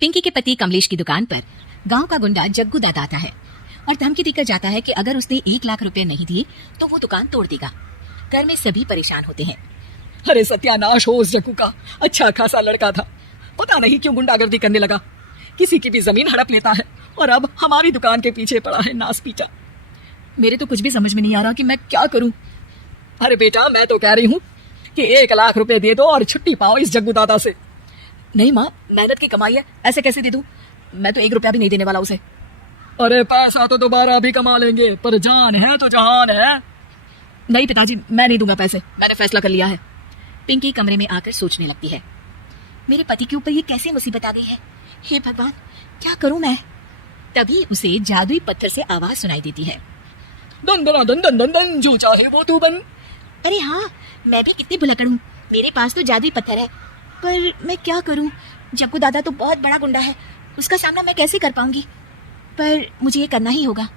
पिंकी के पति कमलेश की दुकान पर गांव का गुंडा जग्गू दादा आता है और धमकी देकर जाता है कि अगर उसने 1 लाख रुपए नहीं दिए तो वो दुकान तोड़ देगा। घर में सभी परेशान होते हैं। अरे सत्यानाश हो उस जग्गू का, अच्छा खासा लड़का था, पता नहीं क्यों गुंडागर्दी करने लगा, किसी की भी जमीन हड़प लेता है और अब हमारी दुकान के पीछे पड़ा है नास पीटा। मेरे तो कुछ भी समझ में नहीं आ रहा कि मैं क्या करूं। अरे बेटा, मैं तो कह रही हूं कि 1 लाख रुपए दे दो और छुट्टी पाओ इस जग्गू दादा से। नहीं माँ, मेहनत की कमाई है, ऐसे कैसे दे दूं? मैं तो 1 रुपया भी नहीं देने वाला उसे। अरे पैसा तो दोबारा भी कमा लेंगे, पर जान है तो जहान है। नहीं पिताजी, मैं नहीं दूंगा पैसे, मैंने फैसला कर लिया है। पिंकी कमरे में आकर सोचने लगती है, मेरे पति के ऊपर ये कैसे मुसीबत आ गई है? हे भगवान, क्या करूं मैं? तभी उसे जादुई पत्थर से आवाज सुनाई देती है, दन दन दन दन दन दन, जो चाहे वो तू बन। अरे हाँ, मैं भी कितनी भुलक्कड़ हूँ, मेरे पास तो जादुई पत्थर है, पर मैं क्या करूं? जग्गू दादा तो बहुत बड़ा गुंडा है, उसका सामना मैं कैसे कर पाऊंगी? पर मुझे ये करना ही होगा।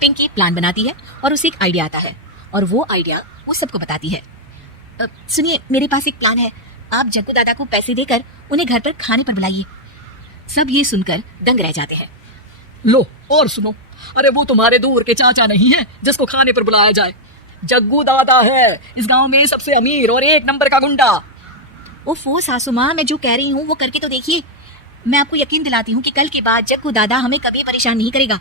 पिंकी प्लान बनाती है और उसे एक आइडिया आता है और वो आइडिया वो सबको बताती है। सुनिए, मेरे पास एक प्लान है, आप जग्गू दादा को पैसे देकर उन्हें घर पर खाने पर बुलाइए। सब ये सुनकर दंग रह जाते हैं। लो और सुनो, अरे वो तुम्हारे दूर के चाचा नहीं है जिसको खाने पर बुलाया जाए, जग्गू दादा है, इस गांव में सबसे अमीर और 1 नंबर का गुंडा। ओफो सासू माँ, मैं जो कह रही हूँ वो करके तो देखिए। मैं आपको यकीन दिलाती हूँ कि कल के बाद जग्गू दादा हमें कभी परेशान नहीं करेगा।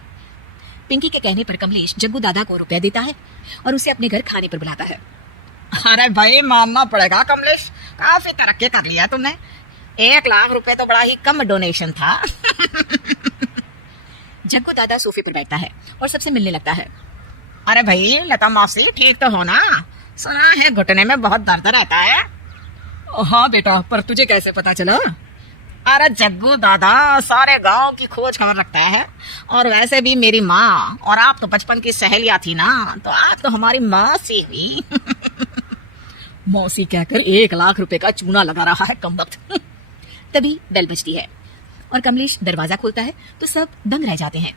पिंकी के कहने पर कमलेश जग्गू दादा को रुपया देता है और उसे अपने घर खाने पर बुलाता है। अरे भाई, मानना पड़ेगा कमलेश, काफी तरक्की कर लिया तुमने। 1 लाख रुपए तो बड़ा ही कम डोनेशन था। जग्गू दादा सोफे पर बैठता है और सबसे मिलने लगता है। अरे भाई लता मौसी, ठीक तो हो ना? सुना है घुटने में बहुत दर्द रहता है। हाँ बेटा, पर तुझे कैसे पता चला? अरे जग्गू दादा सारे गांव की खोज खबर रखता है, और वैसे भी मेरी माँ और आप तो बचपन की सहेलियां थी ना, तो आप तो हमारी मौसी हुई। मौसी कहकर 1 लाख रुपए का चूना लगा रहा है कमबख्त। तभी बेल बजती है और कमलेश दरवाजा खोलता है तो सब दंग रह जाते हैं।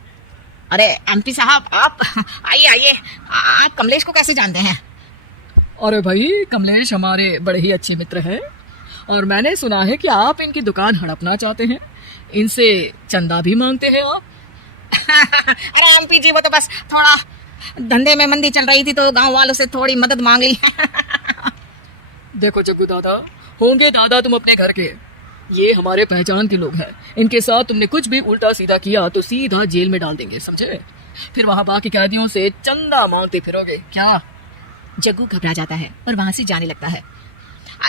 अरे एमपी साहब, आप आइए आइए, आप कमलेश को कैसे जानते हैं? अरे भाई, कमलेश हमारे बड़े ही अच्छे मित्र हैं और मैंने सुना है कि आप इनकी दुकान हड़पना चाहते हैं, इनसे चंदा भी मांगते हैं आप। अरे एमपी जी, वो तो बस थोड़ा धंधे में मंदी चल रही थी तो गांव वालों से थोड़ी मदद मांग ली। देखो जग्गू दादा, होंगे दादा तुम अपने घर के, ये हमारे पहचान के लोग हैं, इनके साथ तुमने कुछ भी उल्टा सीधा किया तो सीधा जेल में डाल देंगे, समझे? फिर वहां बाकी कैदियों से चंदा मांगते फिरोगे क्या? जग्गू घबरा जाता है और वहां से जाने लगता है।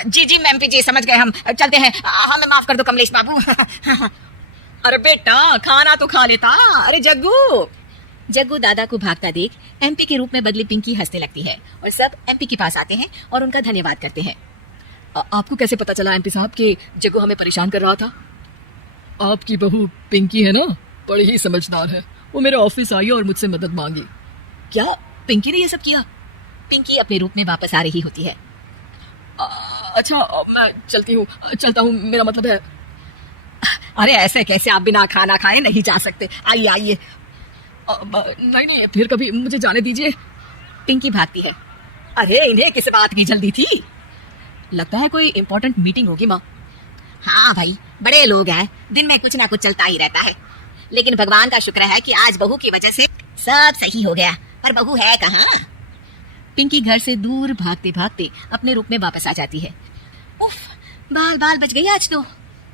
जी जी एमपी जी, समझ गए, हम चलते हैं, हमें माफ कर दो कमलेश बाबू। अरे बेटा, खाना तो खा लेता। अरे जग्गू। जग्गू दादा को भागता देख एमपी के रूप में बदली पिंकी हंसने लगती है और सब एमपी के पास आते हैं और उनका धन्यवाद करते हैं। आपको कैसे पता चला एमपी साहब कि जग्गू हमें परेशान कर रहा था? आपकी बहू पिंकी है ना, बड़ी ही समझदार है, वो मेरे ऑफिस आई और मुझसे मदद मांगी। क्या पिंकी ने ये सब किया? पिंकी अपने रूप में वापस आ रही होती है। अच्छा, मैं चलता हूँ, मेरा मतलब है। अरे ऐसे कैसे, आप बिना खाना खाए नहीं जा सकते, आइए आइए। नहीं, फिर कभी मुझे जाने दीजिए। पिंकी भागती है। अरे इन्हें किस बात की जल्दी थी? लगता है कोई इंपॉर्टेंट मीटिंग होगी माँ। हाँ भाई, बड़े लोग हैं, दिन में कुछ ना कुछ चलता ही रहता है, लेकिन भगवान का शुक्र है कि आज बहू की वजह से सब सही हो गया, पर बहू है कहाँ? पिंकी घर से दूर भागते भागते अपने रूप में वापस आ जाती है। उफ, बाल बच गई आज तो।